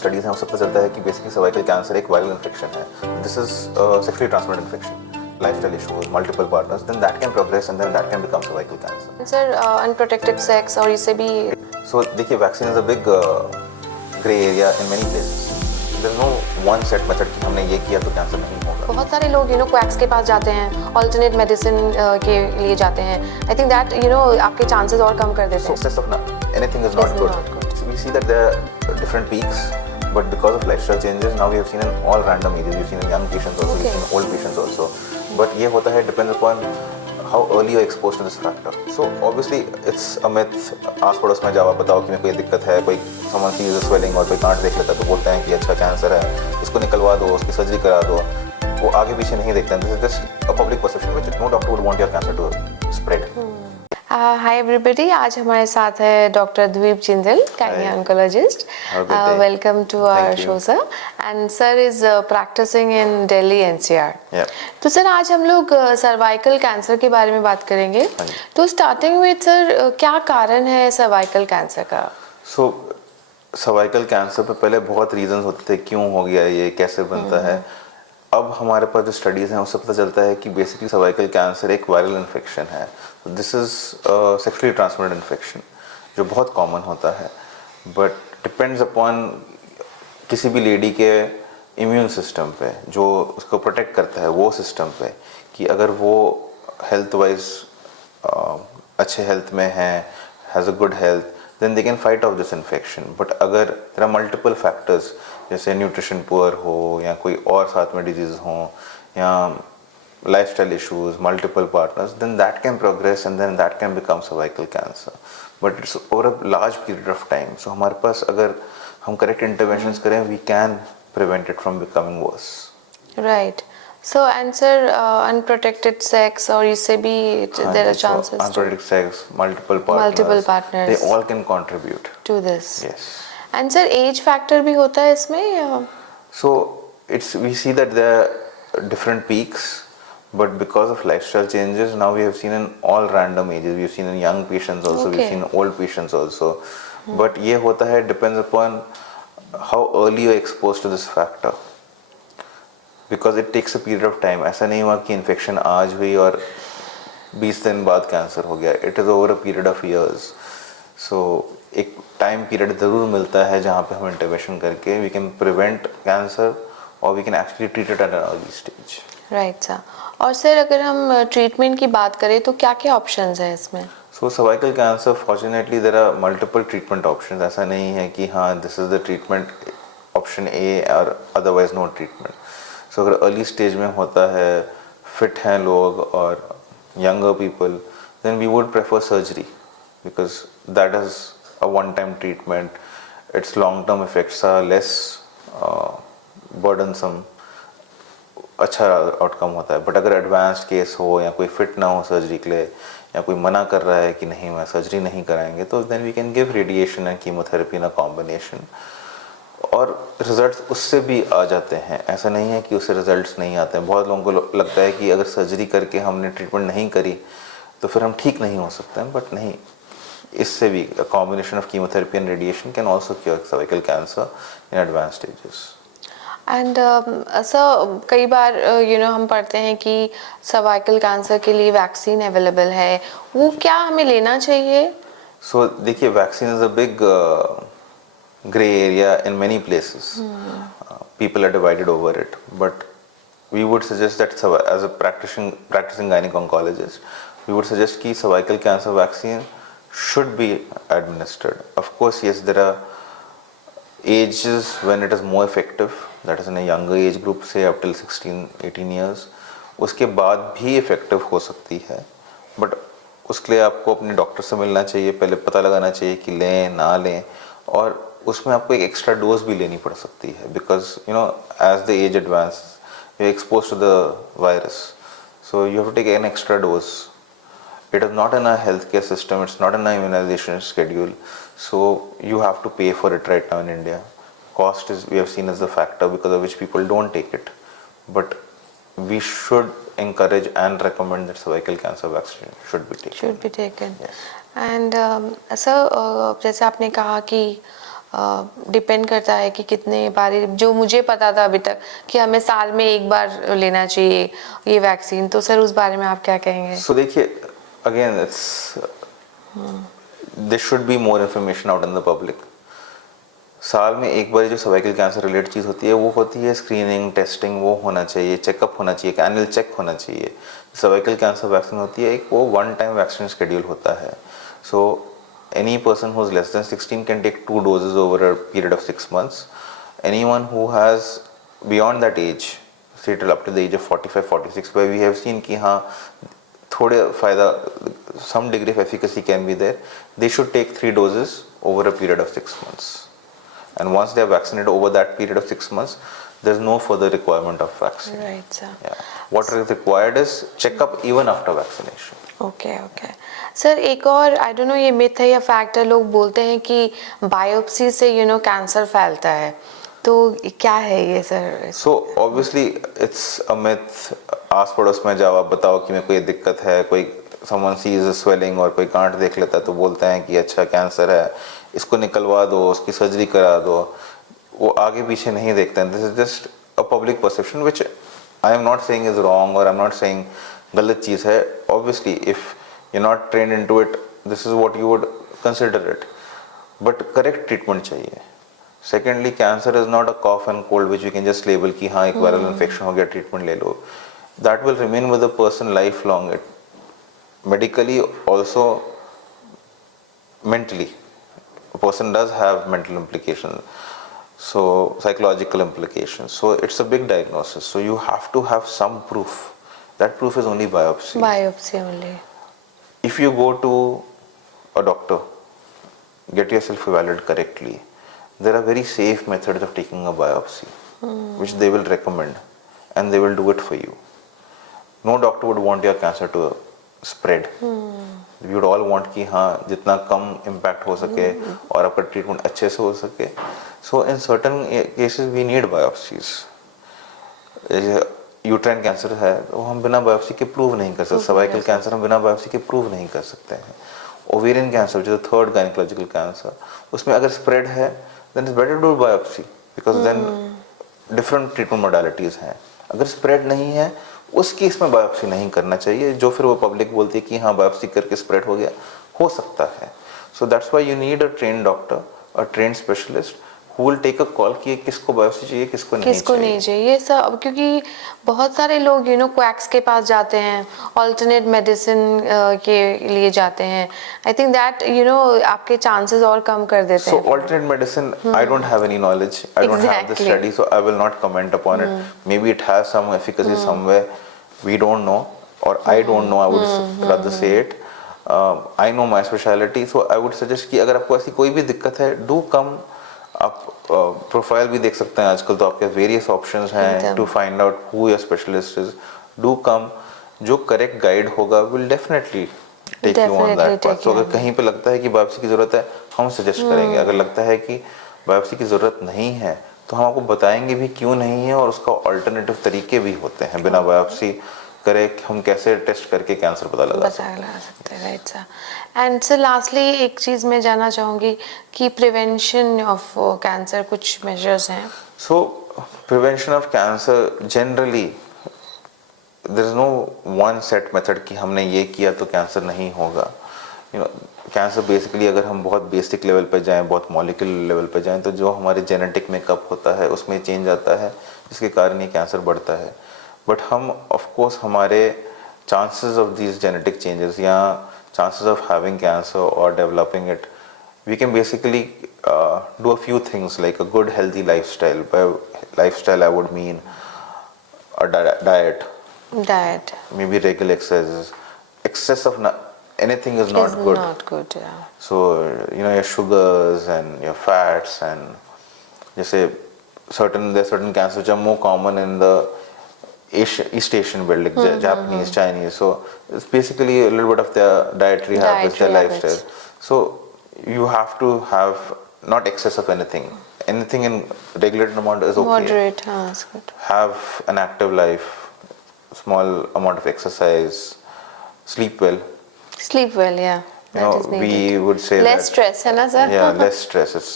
Studies हैं उससे पता चलता है कि बेसिकली सर्वाइकल कैंसर एक वायरल इन्फेक्शन है. This is sexually transmitted infection, lifestyle issues, multiple partners, then that can progress and then that can become cervical cancer. Sir unprotected sex और इससे भी So देखिए, vaccine is a big grey area in many places. There is no one set method कि हमने ये किया तो cancer नहीं होगा. बहुत सारे लोग क्वैक्स के पास जाते हैं, ऑल्टरनेट मेडिसिन के लिए जाते हैं. आई थिंक दैट आपके चांसेस और कम कर देते हैं. Success of anything is not Is good. not good. So we see that there are different peaks, but because of lifestyle changes, now we have seen in all random ages. We've seen in young patients also, we've seen in old patients also. But ये होता है depends upon how early you're exposed to this factor. So obviously it's a myth. आस पड़ोस में जाओ, बताओ कि मेरे को ये दिक्कत है, कोई someone sees a swelling और कोई कांट देख लेता है तो बोलते हैं कि अच्छा कैंसर है, इसको निकलवा दो, उसकी सर्जरी करा दो. वो आगे पीछे नहीं देखते हैं. This is just a public perception which no doctor would want your cancer to spread. Hi everybody, आज हमारे साथ है doctor Deep Jindal, gynae oncologist. Welcome to our show sir. And sir is practising in Delhi NCR. तो sir आज हम लोग cervical cancer के बारे में बात करेंगे. तो स्टार्टिंग विद सर, क्या कारण है सर्वाइकल कैंसर का? सो सर्वाइकल कैंसर पे पहले बहुत रीजंस होते थे, क्यों हो गया ये, कैसे बनता है. अब हमारे पास जो स्टडीज़ हैं उससे पता चलता है कि बेसिकली सर्वाइकल कैंसर एक वायरल इन्फेक्शन है. This is sexually transmitted infection जो बहुत कॉमन होता है, बट डिपेंड्स अपॉन किसी भी लेडी के इम्यून सिस्टम पे, जो उसको प्रोटेक्ट करता है वो सिस्टम पे, कि अगर वो हेल्थ वाइज अच्छे हेल्थ में है, has a good health, then they can fight off this infection. But अगर देयर आर मल्टीपल फैक्टर्स, जैसे न्यूट्रिशन पुअर हो या कोई और साथ में डिजीज हो या lifestyle issues, multiple partners, then that can progress and then that can become cervical cancer. But it's over a large period of time. So हमारे पास अगर हम करेक्ट इंटरवेंशंस करें, we can prevent it from becoming verse. Right. So and sir unprotected sex और इससे भी there are chances. Unprotected sex, multiple Multiple partners, partners. they all can contribute to this. yes. And sir age factor भी होता है इसमें या? So we see that there are different peaks, but because of lifestyle changes, now we have seen in all random ages. We've seen in young patients also, we've seen in old patients also. But ये होता है depends upon how early you're exposed to this factor. Because it takes a period of time. ऐसा नहीं हुआ कि infection आज हुई और 20 दिन बाद कैंसर हो गया. It is over a period of years. So एक टाइम पीरियड ज़रूर मिलता है जहाँ पे हम इंटरवेंशन करके वी कैन प्रिवेंट कैंसर और we can actually treat it at an early stage. Right sir. और सर अगर हम ट्रीटमेंट की बात करें तो क्या क्या ऑप्शंस हैं इसमें? So cervical cancer fortunately there are multiple treatment options. ऐसा नहीं है कि हाँ this is the treatment option A और अदरवाइज नो ट्रीटमेंट. सो अगर अर्ली स्टेज में होता है, फिट हैं लोग और younger people, then we would prefer surgery because that is a one-time treatment. Its long-term effects are less burdensome. अच्छा outcome होता है. बट अगर एडवांस्ड केस हो या कोई फिट ना हो सर्जरी के लिए या कोई मना कर रहा है कि नहीं मैं सर्जरी नहीं कराएंगे, तो then we can give radiation and chemotherapy in a combination और रिजल्ट्स उससे भी आ जाते हैं. ऐसा नहीं है कि उससे रिजल्ट्स नहीं आते हैं. बहुत लोगों को लगता है कि अगर सर्जरी करके हमने ट्रीटमेंट नहीं करी तो फिर हम ठीक नहीं हो सकते हैं, बट नहीं. इससे भी combination of chemotherapy and radiation can also cure cervical cancer in advance stages. And sir कई बार हम पढ़ते हैं कि सर्वाइकल कैंसर के लिए वैक्सीन अवेलेबल है, वो क्या हमें लेना चाहिए? सो देखिए, vaccine is a big grey area in many places. People are divided over it, but we would suggest that as a practicing gynec oncologist, we would suggest कि cervical cancer vaccine should be administered. Of course, yes, there are ages when it is more effective, that is in a younger age group, say up till 16-18 years. उसके बाद भी effective हो सकती है, but उसके लिए आपको अपने डॉक्टर से मिलना चाहिए, पहले पता लगाना चाहिए कि लें ना लें, और उसमें आपको एक एक्स्ट्रा डोज भी लेनी पड़ सकती है. Because as the age advances, you're exposed to the virus, so you have to take an extra dose. It is not in our healthcare system, it's not in our immunization schedule, so you have to pay for it right now in India. Cost is, we have seen, as the factor because of which people don't take it, but we should encourage and recommend that cervical cancer vaccine should be taken. Should be taken. Yes. And sir जैसे आपने कहा कि depend करता है कि कितने बार, जो मुझे पता था अभी तक कि हमें साल में एक बार लेना चाहिए ये वैक्सीन, तो सर उस बारे में आप क्या कहेंगे? सो देखिए, again it's there should be more information out in the public. साल में एक बार जो सर्वाइकल कैंसर रिलेटेड चीज़ होती है वो होती है स्क्रीनिंग, टेस्टिंग, वो होना चाहिए, चेकअप होना चाहिए, एनुअल चेक होना चाहिए। सर्वाइकल कैंसर वैक्सीन होती है एक, वो वन टाइम वैक्सीन शेड्यूल होता है। सो any person who is less than 16 can take 2 doses over a period of 6 months. Anyone who has beyond that age, say till up to the age of 45 46, where we have seen कि हाँ थोड़े फ़ायदा, some degree of efficacy can be there, they should take 3 doses over a period of 6 months. And once they are vaccinated over that period of 6 months, there is no further requirement of vaccine. Right, sir. Yeah. What is required is checkup even after vaccination. Okay okay sir, एक और I don't know ये myth है या fact है, लोग बोलते हैं कि बायोप्सी से कैंसर फैलता है, तो क्या है ये sir? So obviously it's a myth. आस पड़ोस में जाओ, आप बताओ कि मेरे को ये दिक्कत है, कोई समवन सीज स्वेलिंग और कोई गांठ देख लेता है तो बोलते हैं कि अच्छा कैंसर है, इसको निकलवा दो, उसकी सर्जरी करा दो। वो आगे पीछे नहीं देखते हैं। This is just a public perception which I am not saying is wrong, और आई एम नॉट सेइंग गलत चीज़ है। Obviously if you not trained into it, this is what you would consider it, but correct treatment चाहिए। Secondly, cancer is not a cough and cold which you can just label कि हाँ एक viral infection हो गया, treatment ले लो। That will remain with the person life long. It medically also mentally, a person does have mental implications, so psychological implications, so it's a big diagnosis, so you have to have some proof. That proof is only biopsy. Biopsy only. If you go to a doctor, get yourself evaluated correctly, there are very safe methods of taking a biopsy, which they will recommend, and they will do it for you. No doctor would want your cancer to spread. We would all want कि हाँ जितना कम impact हो सके और आपका treatment अच्छे से हो सके. So in certain cases we need biopsies. Uterine cancer है तो हम बिना बायोप्सी के प्रूव नहीं कर सकते. सर्वाइकल कैंसर हम बिना बायोप्सी के प्रूव नहीं कर सकते हैं. ओवेरियन कैंसर जो थर्ड गायनेकोलॉजिकल कैंसर, उसमें अगर स्प्रेड है then it's better to do biopsy, because then different treatment modalities हैं. अगर स्प्रेड नहीं है उस केस में बायोप्सी नहीं करना चाहिए, जो फिर वो पब्लिक बोलती है कि हाँ बायोप्सी करके स्प्रेड हो गया, हो सकता है. So that's why you need a trained doctor, a trained specialist who will take a call कि किसको बायोप्सी चाहिए, किसको नहीं चाहिए सब. क्योंकि बहुत सारे लोग क्वैक्स के पास जाते हैं, ऑल्टरनेट मेडिसिन के लिए जाते हैं. आई थिंक दैट आपके चांसेस और कम कर देते हैं. So alternate medicine, I don't have any knowledge. I don't have the study, so I will not comment upon it. Maybe it has some efficacy somewhere. We don't know, or I don't know. I would rather say it. I know my specialty, so I would suggest कि अगर आपको ऐसी कोई भी दिक्कत है, do come. आप profile भी देख सकते हैं आजकल, तो आपके वेरियस ऑप्शंस हैं to find out who your specialist is. Do come. जो करेक्ट गाइड होगा will definitely take you on that path. तो अगर कहीं पे लगता है कि बायोप्सी की जरूरत है, हम सजेस्ट करेंगे. अगर लगता है कि बायोप्सी की जरूरत नहीं है तो हम आपको बताएंगे भी क्यों नहीं है, और उसका ऑल्टरनेटिव तरीके भी होते हैं बिना बायोप्सी करे हम कैसे टेस्ट करके कैंसर पता लगा सकते हैं. Right sir. And sir lastly एक चीज़ मैं जानना चाहूँगी कि प्रिवेंशन ऑफ कैंसर कुछ मेजर्स हैं. So prevention of cancer generally there is no one set method कि हमने ये किया तो कैंसर नहीं होगा. कैंसर बेसिकली अगर हम बहुत बेसिक लेवल पर जाएं, बहुत मॉलिक्यूलर लेवल पर जाएं, तो जो हमारे जेनेटिक मेकअप होता है उसमें चेंज आता है, जिसके कारण ये कैंसर बढ़ता है. बट हम ऑफ कोर्स हमारे chances of these genetic changes या chances of having cancer or developing it, we can basically do a few things like a good healthy lifestyle. By lifestyle I would mean a diet, maybe regular exercises. Excess of anything is not good. Yeah. So your sugars and your fats, and जैसे certain cancers which are more common in the East Asian world, like Japanese, Chinese. So it's basically a little bit of their dietary habits, their lifestyle. So you have to have not excess of anything. Anything in regulated amount is okay. Moderate, that's good. Have an active life, small amount of exercise, sleep well. Sleep well, yeah. We would say less stress, है ना sir? Yeah, less stress. It's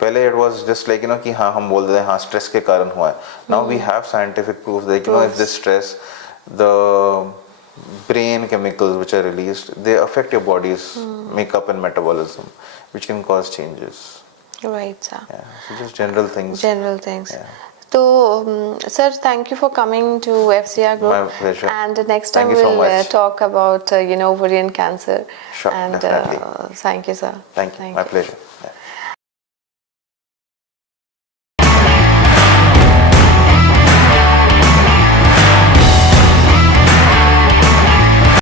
पहले it was just like कि हाँ हम बोल देते हैं हाँ stress के कारण हुआ है. Now we have scientific proof that if this stress, the brain chemicals which are released, they affect your body's makeup and metabolism, which can cause changes. Right, sir. Yeah, so just general things. General things. Yeah. So, sir, thank you for coming to FCR Group. My pleasure. And next time Thank you so we'll much. talk about ovarian cancer. Sure, and definitely. thank you, sir. Thank you. My pleasure. Yeah.